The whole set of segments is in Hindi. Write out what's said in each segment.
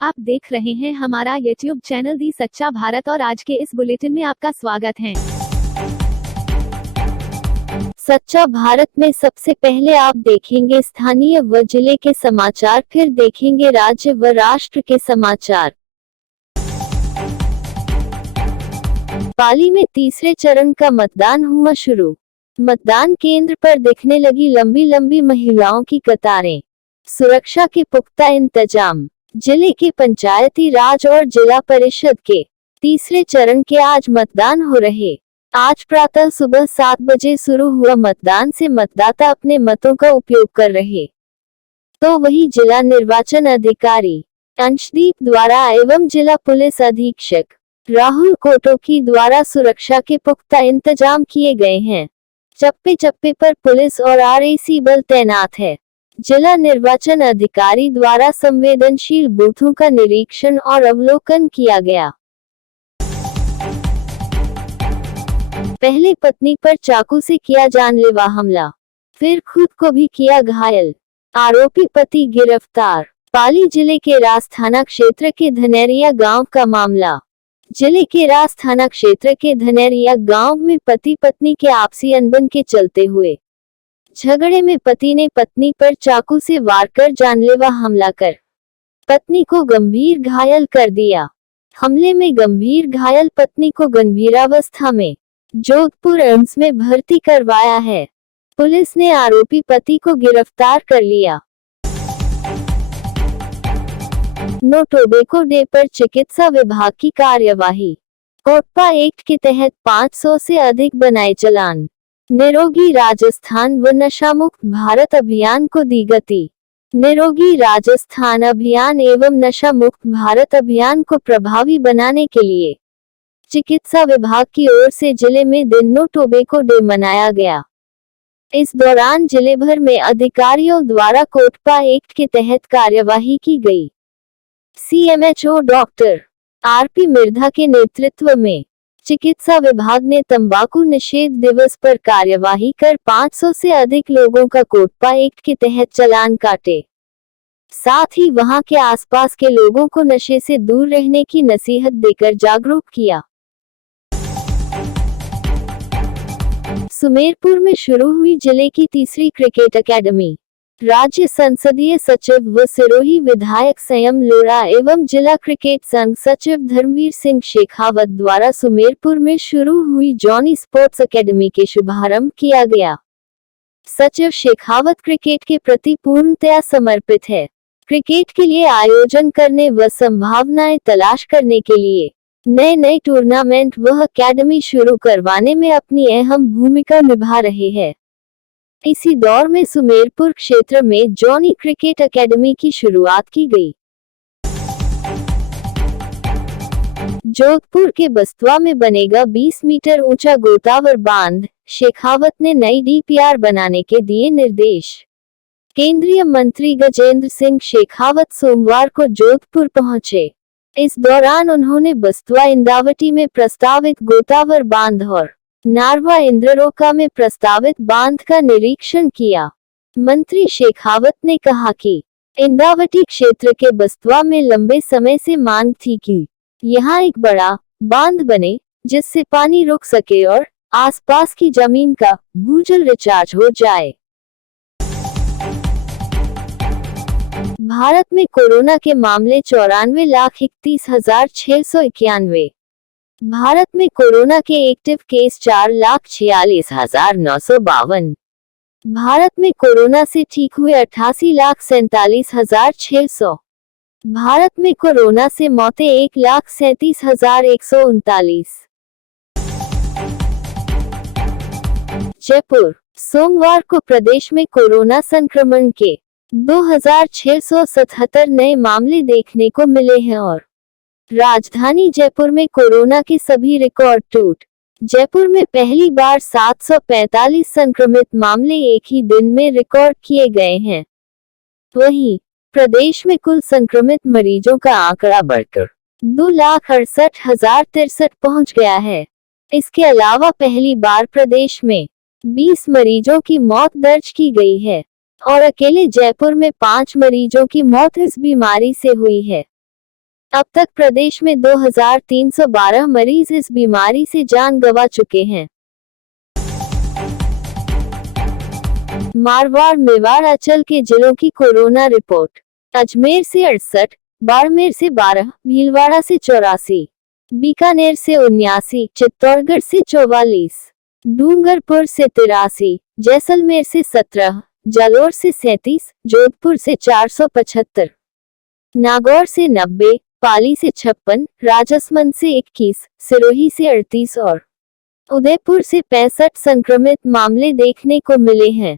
आप देख रहे हैं हमारा YouTube चैनल दी सच्चा भारत और आज के इस बुलेटिन में आपका स्वागत है। सच्चा भारत में सबसे पहले आप देखेंगे स्थानीय व जिले के समाचार, फिर देखेंगे राज्य व राष्ट्र के समाचार। पाली में तीसरे चरण का मतदान हुआ शुरू। मतदान केंद्र पर दिखने लगी लंबी लंबी महिलाओं की कतारें। सुरक्षा के पुख्ता इंतजाम। जिले के पंचायती राज और जिला परिषद के तीसरे चरण के आज मतदान हो रहे। आज प्रातः सुबह 7 बजे शुरू हुआ मतदान से मतदाता अपने मतों का उपयोग कर रहे। तो वही जिला निर्वाचन अधिकारी अंशदीप द्वारा एवं जिला पुलिस अधीक्षक राहुल कोटोकी द्वारा सुरक्षा के पुख्ता इंतजाम किए गए हैं। चप्पे चप्पे पर पुलिस और आरएसी बल तैनात है। जिला निर्वाचन अधिकारी द्वारा संवेदनशील बूथों का निरीक्षण और अवलोकन किया गया। पहले पत्नी पर चाकू से किया जानलेवा हमला, फिर खुद को भी किया घायल। आरोपी पति गिरफ्तार। पाली जिले के रास थाना क्षेत्र के धनेरिया गांव का मामला। जिले के रास थाना क्षेत्र के धनेरिया गांव में पति पत्नी के आपसी अनबन के चलते हुए झगड़े में पति ने पत्नी पर चाकू से वार कर जानलेवा हमला कर पत्नी को गंभीर घायल कर दिया। हमले में गंभीर घायल पत्नी को गंभीरावस्था में जोधपुर एम्स में भर्ती करवाया है। पुलिस ने आरोपी पति को गिरफ्तार कर लिया। नो टोबैको डे पर चिकित्सा विभाग की कार्यवाही। कोटपा एक्ट के तहत 500 से अधिक बनाए चालान। निरोगी राजस्थान व नशामुक्त भारत अभियान को दी गति। निरोगी राजस्थान अभियान एवं नशा मुक्त भारत अभियान को प्रभावी बनाने के लिए चिकित्सा विभाग की ओर से जिले में दिन नो टोबैको डे मनाया गया। इस दौरान जिले भर में अधिकारियों द्वारा कोटपा एक्ट के तहत कार्यवाही की गई। सीएमएचओ डॉक्टर आरपी मिर्धा के नेतृत्व में चिकित्सा विभाग ने तंबाकू निषेध दिवस पर कार्यवाही कर 500 से अधिक लोगों का कोटपा एक्ट के तहत चालान काटे। साथ ही वहां के आसपास के लोगों को नशे से दूर रहने की नसीहत देकर जागरूक किया। सुमेरपुर में शुरू हुई जिले की तीसरी क्रिकेट अकेडमी। राज्य संसदीय सचिव व सिरोही विधायक संयम लोढ़ा एवं जिला क्रिकेट संघ सचिव धर्मवीर सिंह शेखावत द्वारा सुमेरपुर में शुरू हुई जॉनी स्पोर्ट्स अकेडमी के शुभारंभ किया गया। सचिव शेखावत क्रिकेट के प्रति पूर्णतया समर्पित है। क्रिकेट के लिए आयोजन करने व संभावनाएं तलाश करने के लिए नए टूर्नामेंट व अकेडमी शुरू करवाने में अपनी अहम भूमिका निभा रहे हैं। इसी दौर में सुमेरपुर क्षेत्र में जॉनी क्रिकेट अकेडमी की शुरुआत की गई। जोधपुर के बस्तवा में बनेगा 20 मीटर ऊंचा गोतावर बांध। शेखावत ने नई डीपीआर बनाने के दिए निर्देश। केंद्रीय मंत्री गजेंद्र सिंह शेखावत सोमवार को जोधपुर पहुंचे। इस दौरान उन्होंने बस्तवा इंदावटी में प्रस्तावित गोतावर बांध और नारवा इंद्ररोका में प्रस्तावित बांध का निरीक्षण किया। मंत्री शेखावत ने कहा कि इंदावटी क्षेत्र के बस्तवा में लंबे समय से मांग थी कि यहां एक बड़ा बांध बने जिससे पानी रुक सके और आसपास की जमीन का भूजल रिचार्ज हो जाए। भारत में कोरोना के मामले 94,31,691। भारत में कोरोना के एक्टिव केस 4,46,952। भारत में कोरोना से ठीक हुए 88,47,600। भारत में कोरोना से मौतें 1,37,139। जयपुर। सोमवार को प्रदेश में कोरोना संक्रमण के 2,677 नए मामले देखने को मिले हैं और राजधानी जयपुर में कोरोना के सभी रिकॉर्ड टूट। जयपुर में पहली बार 745 संक्रमित मामले एक ही दिन में रिकॉर्ड किए गए हैं। वहीं प्रदेश में कुल संक्रमित मरीजों का आंकड़ा बढ़कर 2,68,063 पहुंच गया है। इसके अलावा पहली बार प्रदेश में 20 मरीजों की मौत दर्ज की गई है और अकेले जयपुर में 5 मरीजों की मौत इस बीमारी से हुई है। अब तक प्रदेश में 2312 मरीज इस बीमारी से जान गंवा चुके हैं। मारवाड़ मेवाड़ अंचल के जिलों की कोरोना रिपोर्ट। अजमेर से 68, बाड़मेर से 12, भीलवाड़ा से 84, बीकानेर से 79, चित्तौड़गढ़ से 44, डूंगरपुर से 83, जैसलमेर से 17, जालोर से 37, जोधपुर से 475, नागौर से 90, पाली से 56, राजसमंद से 21, सिरोही से 38 और उदयपुर से 65 संक्रमित मामले देखने को मिले हैं।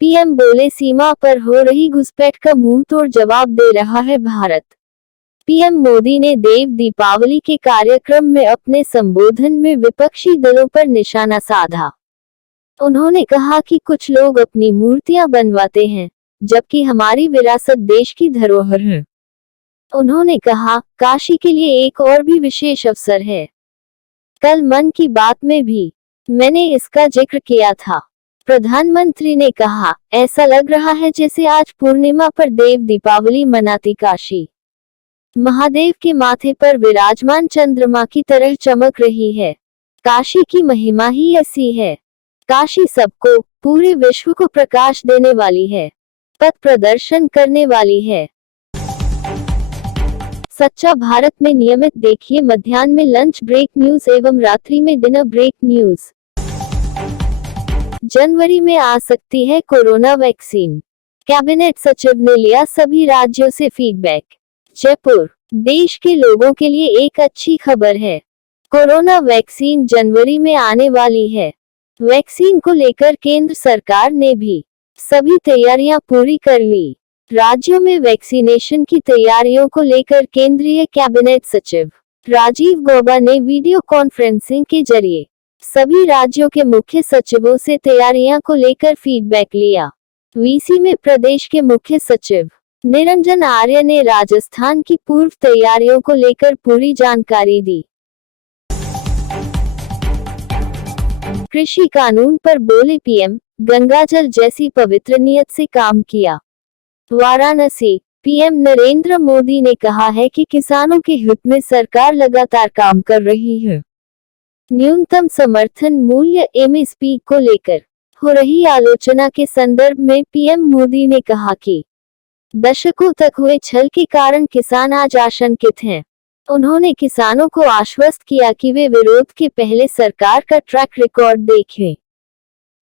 पीएम बोले, सीमा पर हो रही घुसपैठ का मुंह तोड़ जवाब दे रहा है भारत। पीएम मोदी ने देव दीपावली के कार्यक्रम में अपने संबोधन में विपक्षी दलों पर निशाना साधा। उन्होंने कहा कि कुछ लोग अपनी मूर्तियां बनवाते हैं, जबकि हमारी विरासत देश की धरोहर है। उन्होंने कहा, काशी के लिए एक और भी विशेष अवसर है। कल मन की बात में भी मैंने इसका जिक्र किया था। प्रधानमंत्री ने कहा, ऐसा लग रहा है जैसे आज पूर्णिमा पर देव दीपावली मनाती काशी महादेव के माथे पर विराजमान चंद्रमा की तरह चमक रही है। काशी की महिमा ही ऐसी है। काशी सबको, पूरे विश्व को प्रकाश देने वाली है, पथ प्रदर्शन करने वाली है। सच्चा भारत में नियमित देखिए मध्याह्न में लंच ब्रेक न्यूज एवं रात्रि में डिनर ब्रेक न्यूज। जनवरी में आ सकती है कोरोना वैक्सीन, कैबिनेट सचिव ने लिया सभी राज्यों से फीडबैक। जयपुर, देश के लोगों के लिए एक अच्छी खबर है। कोरोना वैक्सीन जनवरी में आने वाली है। वैक्सीन को लेकर केंद्र सरकार ने भी सभी तैयारियां पूरी कर ली। राज्यों में वैक्सीनेशन की तैयारियों को लेकर केंद्रीय कैबिनेट सचिव राजीव गौबा ने वीडियो कॉन्फ्रेंसिंग के जरिए सभी राज्यों के मुख्य सचिवों से तैयारियां को लेकर फीडबैक लिया। वीसी में प्रदेश के मुख्य सचिव निरंजन आर्य ने राजस्थान की पूर्व तैयारियों को लेकर पूरी जानकारी दी। कृषि कानून पर बोले पीएम, गंगाजल जैसी पवित्र नीयत से काम किया। वाराणसी, पीएम नरेंद्र मोदी ने कहा है कि किसानों के हित में सरकार लगातार काम कर रही है। न्यूनतम समर्थन मूल्य एमएसपी को लेकर हो रही आलोचना के संदर्भ में पीएम मोदी ने कहा कि दशकों तक हुए छल के कारण किसान आज आशंकित हैं। उन्होंने किसानों को आश्वस्त किया कि वे विरोध के पहले सरकार का ट्रैक रिकॉर्ड देखें।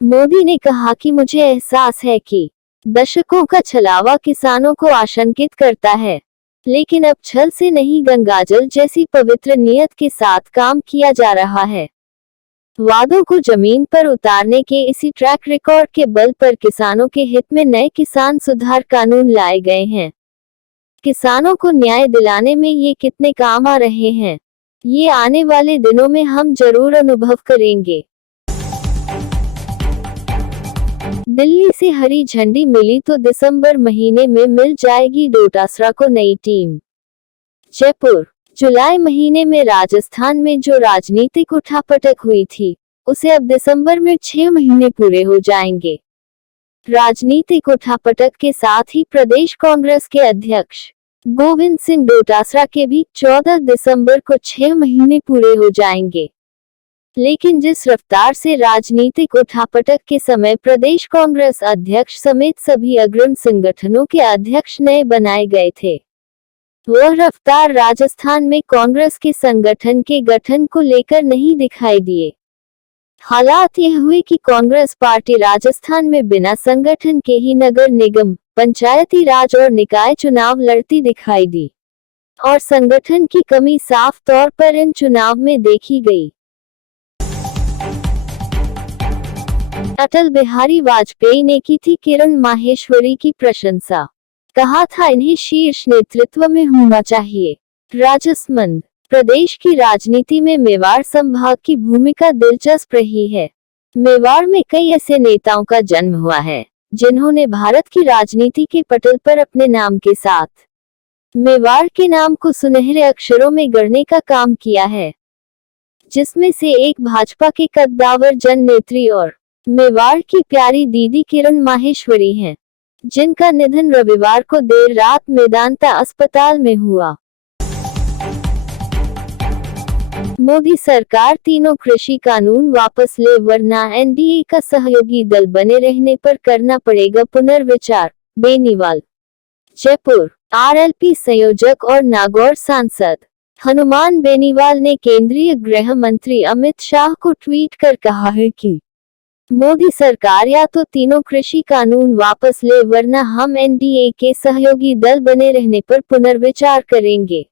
मोदी ने कहा कि मुझे एहसास है कि दशकों का छलावा किसानों को आशंकित करता है, लेकिन अब छल से नहीं गंगाजल जैसी पवित्र नीयत के साथ काम किया जा रहा है। वादों को जमीन पर उतारने के इसी ट्रैक रिकॉर्ड के बल पर किसानों के हित में नए किसान सुधार कानून लाए गए हैं। किसानों को न्याय दिलाने में ये कितने काम आ रहे हैं, ये आने वाले दिनों में हम जरूर अनुभव करेंगे। दिल्ली से हरी झंडी मिली तो दिसंबर महीने में मिल जाएगी डोटासरा को नई टीम। जयपुर, जुलाई महीने में राजस्थान में जो राजनीतिक उठापटक हुई थी, उसे अब दिसंबर में 6 महीने पूरे हो जाएंगे। राजनीतिक उठापटक के साथ ही प्रदेश कांग्रेस के अध्यक्ष गोविंद सिंह डोटासरा के भी 14 दिसंबर को 6 महीने पूरे हो जाएंगे। लेकिन जिस रफ्तार से राजनीतिक उठापटक के समय प्रदेश कांग्रेस अध्यक्ष समेत सभी अग्रणी संगठनों के अध्यक्ष नए बनाए गए थे, वह रफ्तार राजस्थान में कांग्रेस के संगठन के गठन को लेकर नहीं दिखाई दिए। हालात यह हुए कि कांग्रेस पार्टी राजस्थान में बिना संगठन के ही नगर निगम, पंचायती राज और निकाय चुनाव लड़ती दिखाई दी, और संगठन की कमी साफ तौर पर इन चुनाव में देखी गई। अटल बिहारी वाजपेयी ने की थी किरण माहेश्वरी की प्रशंसा। कहा था इन्हें शीर्ष नेतृत्व में होना चाहिए। राजसमंद, प्रदेश की राजनीति में मेवाड़ संभाग की भूमिका दिलचस्प रही है। मेवाड़ में कई ऐसे नेताओं का जन्म हुआ है जिन्होंने भारत की राजनीति के पटल पर अपने नाम के साथ मेवाड़ के नाम को सुनहरे अक्षरों में गढ़ने का काम किया है, जिसमें से एक भाजपा के कद्दावर जन नेत्री और मेवाड़ की प्यारी दीदी किरण माहेश्वरी हैं। जिनका निधन रविवार को देर रात मेदांता अस्पताल में हुआ। मोदी सरकार तीनों कृषि कानून वापस ले वरना एनडीए का सहयोगी दल बने रहने पर करना पड़ेगा पुनर्विचार, बेनीवाल। जयपुर। आरएलपी संयोजक और नागौर सांसद हनुमान बेनीवाल ने केंद्रीय गृह मंत्री अमित शाह को ट्वीट कर कहा है कि मोदी सरकार या तो तीनों कृषि कानून वापस ले वरना हम एनडीए के सहयोगी दल बने रहने पर पुनर्विचार करेंगे।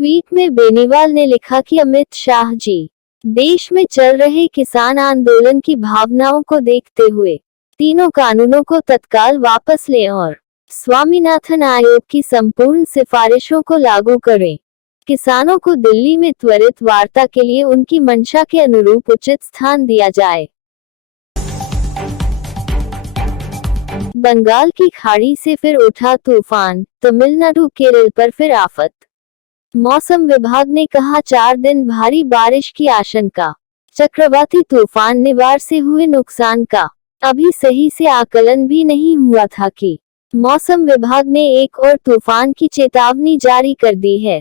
ट्वीट में बेनीवाल ने लिखा कि अमित शाह जी, देश में चल रहे किसान आंदोलन की भावनाओं को देखते हुए तीनों कानूनों को तत्काल वापस लें और स्वामीनाथन आयोग की संपूर्ण सिफारिशों को लागू करें। किसानों को दिल्ली में त्वरित वार्ता के लिए उनकी मंशा के अनुरूप उचित स्थान दिया जाए। बंगाल की खाड़ी से फिर उठा तूफान, तमिलनाडु केरल पर फिर आफत। मौसम विभाग ने कहा 4 दिन भारी बारिश की आशंका। चक्रवाती तूफान निवार से हुए नुकसान का अभी सही से आकलन भी नहीं हुआ था कि मौसम विभाग ने एक और तूफान की चेतावनी जारी कर दी है।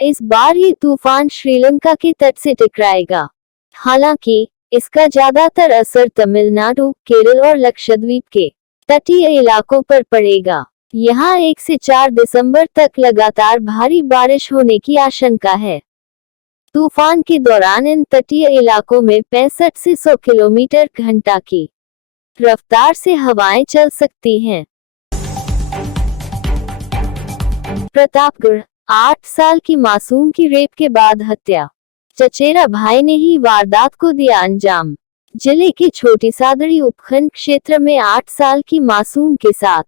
इस बार ये तूफान श्रीलंका के तट से टकराएगा। हालांकि इसका ज्यादातर असर तमिलनाडु, केरल और लक्षद्वीप के तटीय इलाकों पर पड़ेगा। यहाँ 1 से 4 दिसंबर तक लगातार भारी बारिश होने की आशंका है। तूफान के दौरान इन तटीय इलाकों में 65 से 100 किलोमीटर घंटा की रफ्तार से हवाएं चल सकती हैं। प्रतापगढ़। 8 साल की मासूम की रेप के बाद हत्या। चचेरा भाई ने ही वारदात को दिया अंजाम। जिले के छोटी सादड़ी उपखंड क्षेत्र में 8 साल की मासूम के साथ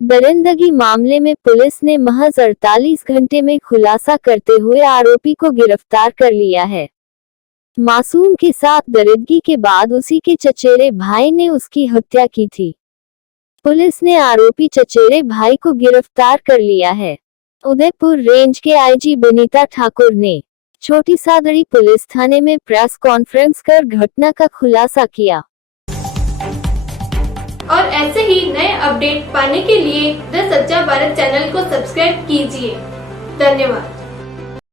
दरिंदगी मामले में पुलिस ने महज 48 घंटे में खुलासा करते हुए आरोपी को गिरफ्तार कर लिया है। मासूम के साथ दरिंदगी के बाद उसी के चचेरे भाई ने उसकी हत्या की थी। पुलिस ने आरोपी चचेरे भाई को गिरफ्तार कर लिया है। उदयपुर रेंज के आईजी बनीता ठाकुर ने छोटी सादड़ी पुलिस थाने में प्रेस कॉन्फ्रेंस कर घटना का खुलासा किया। और ऐसे ही नए अपडेट पाने के लिए द सच्चा भारत चैनल को सब्सक्राइब कीजिए। धन्यवाद।